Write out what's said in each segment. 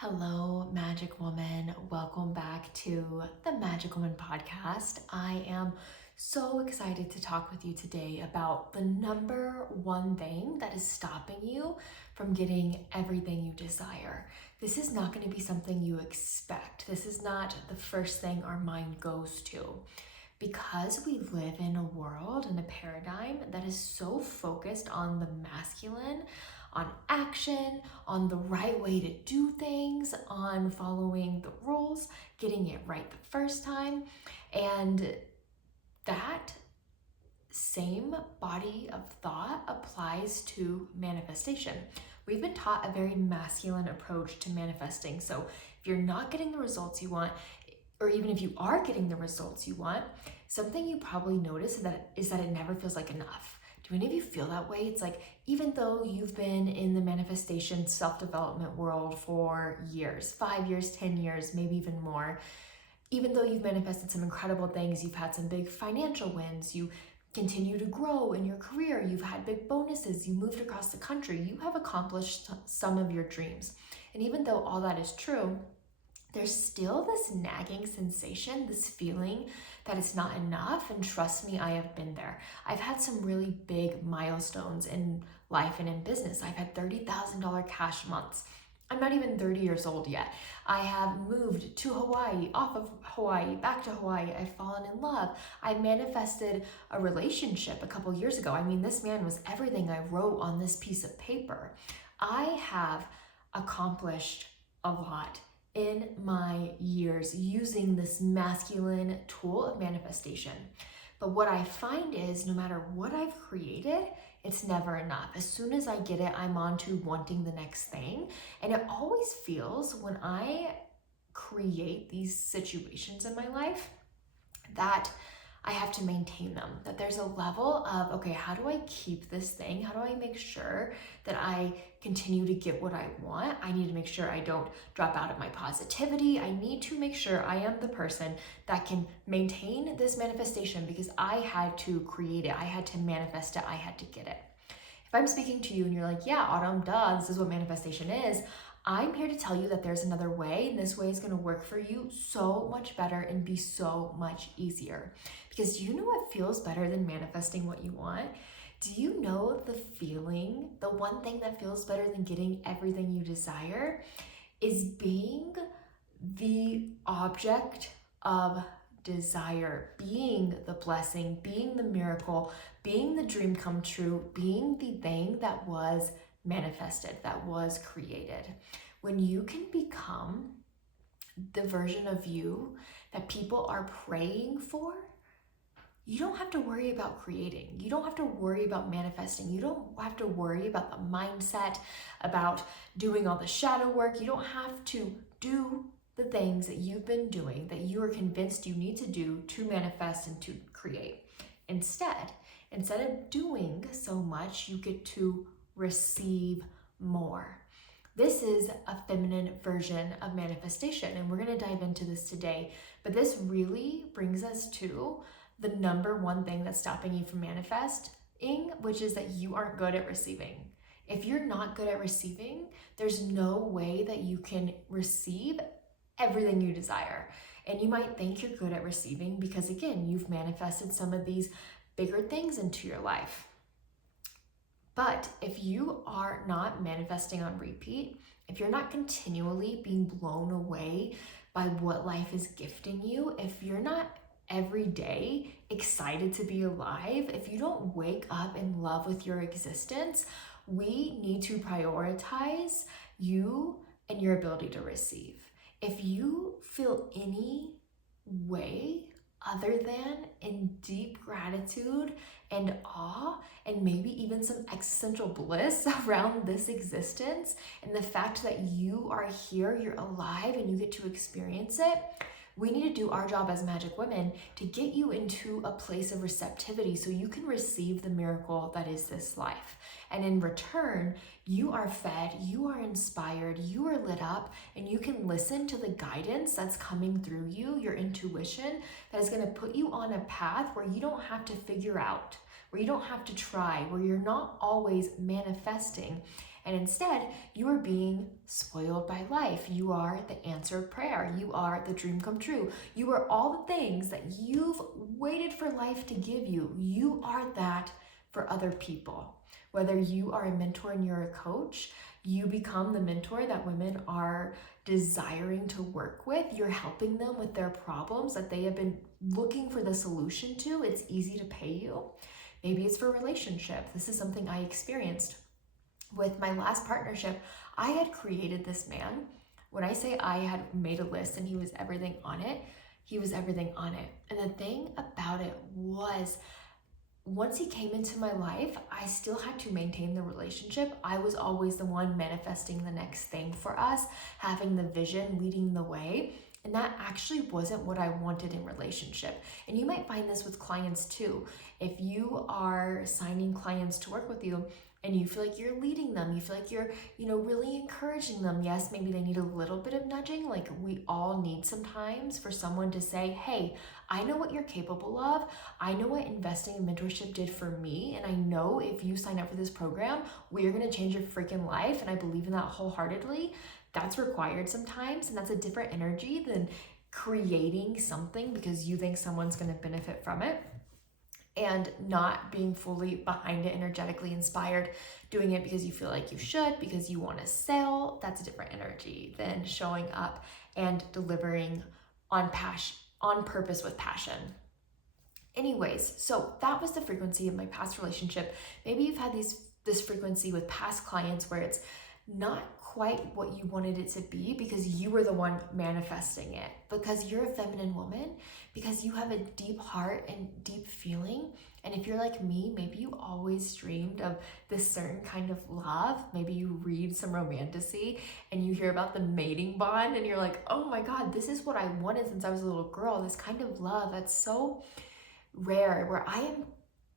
Hello, Magic Woman. Welcome back to the Magic Woman podcast. I am so excited to talk with you today about the number one thing that is stopping you from getting everything you desire. This is not going to be something you expect. This is not the first thing our mind goes to. Because we live in a world and a paradigm that is so focused on the masculine, on action, on the right way to do things, on following the rules, getting it right the first time. And that same body of thought applies to manifestation. We've been taught a very masculine approach to manifesting. So if you're not getting the results you want, or even if you are getting the results you want, something you probably notice is that it never feels like enough. Do any of you feel that way? It's like, even though you've been in the manifestation self-development world for years, 5 years, 10 years, maybe even more, even though you've manifested some incredible things, you've had some big financial wins, you continue to grow in your career, you've had big bonuses, you moved across the country, you have accomplished some of your dreams. And even though all that is true, there's still this nagging sensation, this feeling that it's not enough. And trust me, I have been there. I've had some really big milestones in life and in business. I've had $30,000 cash months. I'm not even 30 years old yet. I have moved to Hawaii, off of Hawaii, back to Hawaii. I've fallen in love. I manifested a relationship a couple years ago. I mean, this man was everything I wrote on this piece of paper. I have accomplished a lot in my years using this masculine tool of manifestation. But what I find is no matter what I've created, it's never enough. As soon as I get it, I'm on to wanting the next thing. And it always feels when I create these situations in my life that I have to maintain them, that there's a level of, okay, how do I keep this thing? How do I make sure that I continue to get what I want? I need to make sure I don't drop out of my positivity. I need to make sure I am the person that can maintain this manifestation because I had to create it. I had to manifest it. I had to get it. If I'm speaking to you and you're like, yeah, Autumn, duh, this is what manifestation is, I'm here to tell you that there's another way, and this way is going to work for you so much better and be so much easier. Because do you know what feels better than manifesting what you want? Do you know the feeling, the one thing that feels better than getting everything you desire is being the object of desire, being the blessing, being the miracle, being the dream come true, being the thing that was manifested, that was created. When you can become the version of you that people are praying for, you don't have to worry about creating. You don't have to worry about manifesting. You don't have to worry about the mindset, about doing all the shadow work. You don't have to do the things that you've been doing that you are convinced you need to do to manifest and to create. Instead of doing so much, you get to receive more. This is a feminine version of manifestation, and we're going to dive into this today. But this really brings us to the number one thing that's stopping you from manifesting, which is that you aren't good at receiving. If you're not good at receiving, there's no way that you can receive everything you desire. And you might think you're good at receiving because, again, you've manifested some of these bigger things into your life. But if you are not manifesting on repeat, if you're not continually being blown away by what life is gifting you, if you're not every day excited to be alive, if you don't wake up in love with your existence, we need to prioritize you and your ability to receive. If you feel any way other than in deep gratitude and awe, and maybe even some existential bliss around this existence and the fact that you are here, you're alive, and you get to experience it, we need to do our job as magic women to get you into a place of receptivity so you can receive the miracle that is this life. And in return, you are fed, you are inspired, you are lit up, and you can listen to the guidance that's coming through you, your intuition, that is going to put you on a path where you don't have to figure out, where you don't have to try, where you're not always manifesting And instead, you are being spoiled by life. You are the answered prayer. You are the dream come true. You are all the things that you've waited for life to give you. You are that for other people. Whether you are a mentor and you're a coach, you become the mentor that women are desiring to work with. You're helping them with their problems that they have been looking for the solution to. It's easy to pay you. Maybe it's for relationship. This is something I experienced with my last partnership. I had created this man. When I say I had made a list and he was everything on it, he was everything on it. And the thing about it was, once he came into my life, I still had to maintain the relationship. I was always the one manifesting the next thing for us, having the vision, leading the way. And that actually wasn't what I wanted in relationship. And you might find this with clients too. If you are signing clients to work with you and you feel like you're leading them, you feel like you're, really encouraging them. Yes, maybe they need a little bit of nudging. Like we all need sometimes for someone to say, hey, I know what you're capable of. I know what investing in mentorship did for me. And I know if you sign up for this program, we're going to change your freaking life. And I believe in that wholeheartedly. That's required sometimes. And that's a different energy than creating something because you think someone's going to benefit from it and not being fully behind it, energetically inspired, doing it because you feel like you should, because you want to sell. That's a different energy than showing up and delivering on purpose with passion. Anyways, so that was the frequency of my past relationship. Maybe you've had this frequency with past clients where it's not quite what you wanted it to be because you were the one manifesting it, because you're a feminine woman, because you have a deep heart and deep feeling. And if you're like me, maybe you always dreamed of this certain kind of love. Maybe you read some romantasy and you hear about the mating bond and you're like, oh my God, this is what I wanted since I was a little girl. This kind of love that's so rare, where I am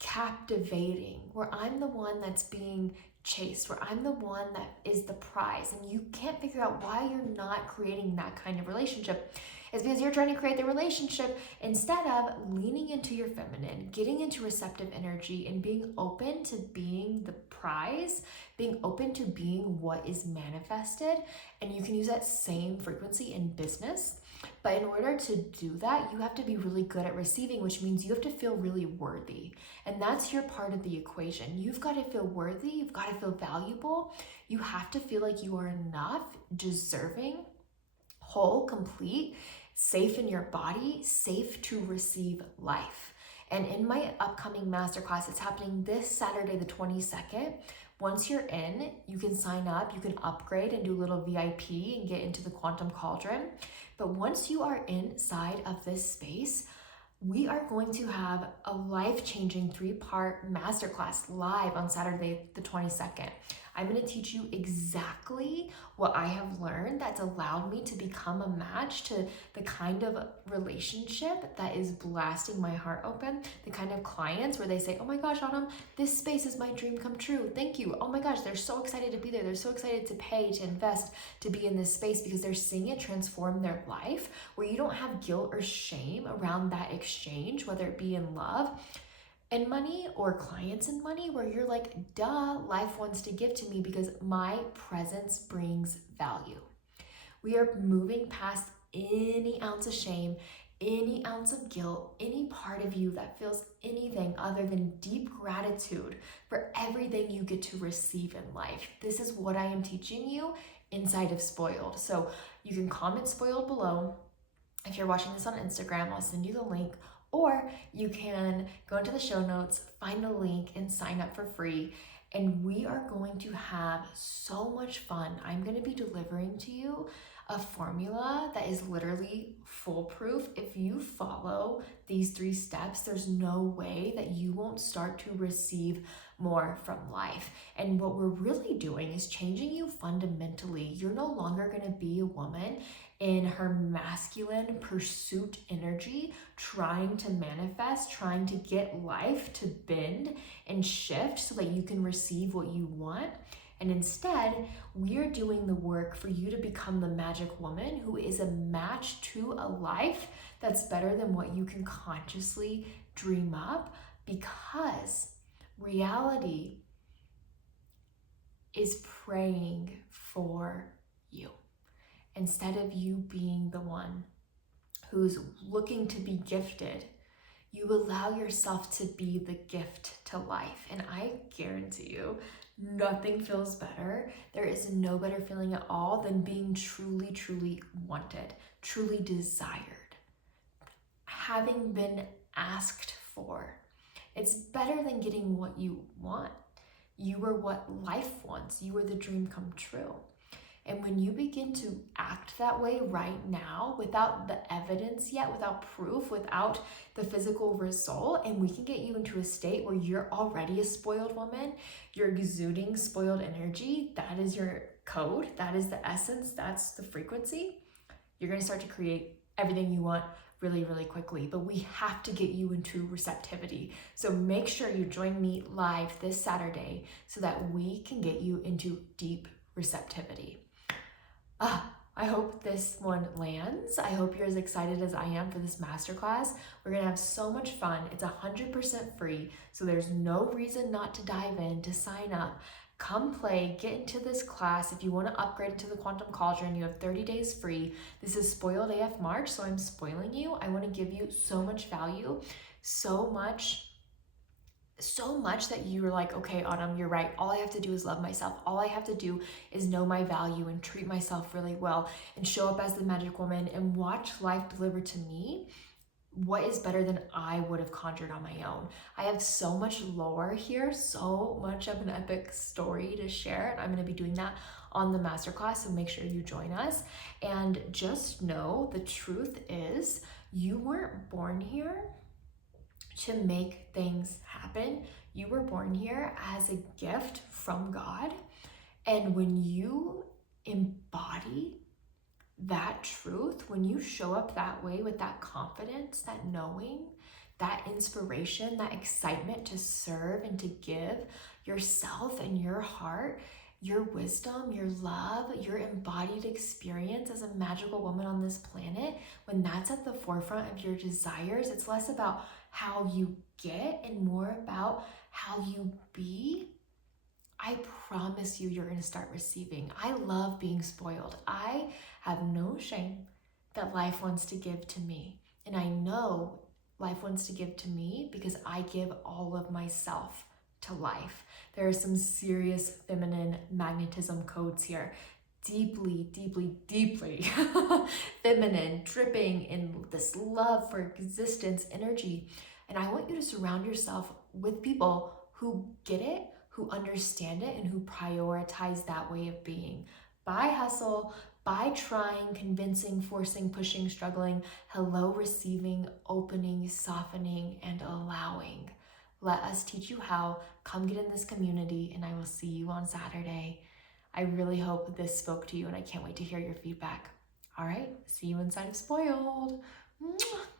captivating, where I'm the one that's being chased, where I'm the one that is the prize, and you can't figure out why you're not creating that kind of relationship. It's because you're trying to create the relationship instead of leaning into your feminine, getting into receptive energy, and being open to being the prize, being open to being what is manifested. And you can use that same frequency in business. But in order to do that, you have to be really good at receiving, which means you have to feel really worthy. And that's your part of the equation. You've got to feel worthy. You've got to feel valuable. You have to feel like you are enough, deserving, whole, complete, safe in your body, safe to receive life. And in my upcoming masterclass, it's happening this Saturday, the 22nd. Once you're in, you can sign up, you can upgrade and do a little VIP and get into the quantum cauldron. But once you are inside of this space, we are going to have a life-changing 3-part masterclass live on Saturday, the 22nd. I'm going to teach you exactly what I have learned that's allowed me to become a match to the kind of relationship that is blasting my heart open, the kind of clients where they say, oh my gosh, Autumn, this space is my dream come true. Thank you. Oh my gosh, they're so excited to be there. They're so excited to pay, to invest, to be in this space because they're seeing it transform their life, where you don't have guilt or shame around that exchange, whether it be in love and money or clients and money, where you're like, duh, life wants to give to me because my presence brings value. We are moving past any ounce of shame, any ounce of guilt, any part of you that feels anything other than deep gratitude for everything you get to receive in life. This is what I am teaching you inside of Spoiled. So you can comment Spoiled below. If you're watching this on Instagram, I'll send you the link. Or you can go into the show notes, find the link, and sign up for free. And we are going to have so much fun. I'm going to be delivering to you a formula that is literally foolproof. If you follow these 3 steps, there's no way that you won't start to receive more from life. And what we're really doing is changing you fundamentally. You're no longer going to be a woman in her masculine pursuit energy, trying to manifest, trying to get life to bend and shift so that you can receive what you want. And instead, we're doing the work for you to become the magic woman who is a match to a life that's better than what you can consciously dream up, because reality is praying for you. Instead of you being the one who's looking to be gifted, you allow yourself to be the gift to life. And I guarantee you, nothing feels better. There is no better feeling at all than being truly, truly wanted, truly desired, having been asked for. It's better than getting what you want. You are what life wants. You are the dream come true. And when you begin to act that way right now, without the evidence yet, without proof, without the physical result, and we can get you into a state where you're already a spoiled woman, you're exuding spoiled energy, that is your code, that is the essence, that's the frequency, you're gonna start to create everything you want really, really quickly. But we have to get you into receptivity. So make sure you join me live this Saturday so that we can get you into deep receptivity. I hope this one lands. I hope you're as excited as I am for this masterclass. We're gonna have so much fun. It's 100% free, so there's no reason not to dive in, to sign up. Come play, get into this class. If you wanna upgrade into the Quantum Cauldron, you have 30 days free. This is Spoiled AF March, so I'm spoiling you. I wanna give you so much value, so much that you're like, okay, Autumn, you're right. All I have to do is love myself. All I have to do is know my value and treat myself really well and show up as the magic woman and watch life deliver to me what is better than I would have conjured on my own. I have so much lore here, so much of an epic story to share, and I'm going to be doing that on the masterclass, so make sure you join us. And just know the truth is you weren't born here to make things happen. You were born here as a gift from God. And when you embody that truth, when you show up that way with that confidence, that knowing, that inspiration, that excitement to serve and to give yourself and your heart, your wisdom, your love, your embodied experience as a magical woman on this planet, when that's at the forefront of your desires, it's less about how you get and more about how you be. I promise you, you're going to start receiving. I love being spoiled. I have no shame that life wants to give to me. And I know life wants to give to me because I give all of myself to life. There are some serious feminine magnetism codes here. Deeply, deeply, deeply feminine, dripping in this love for existence energy. And I want you to surround yourself with people who get it, who understand it, and who prioritize that way of being. By hustle, by trying, convincing, forcing, pushing, struggling, hello, receiving, opening, softening, and allowing. Let us teach you how. Come get in this community, and I will see you on Saturday. I really hope this spoke to you, and I can't wait to hear your feedback. All right, see you inside of Spoiled. Mwah.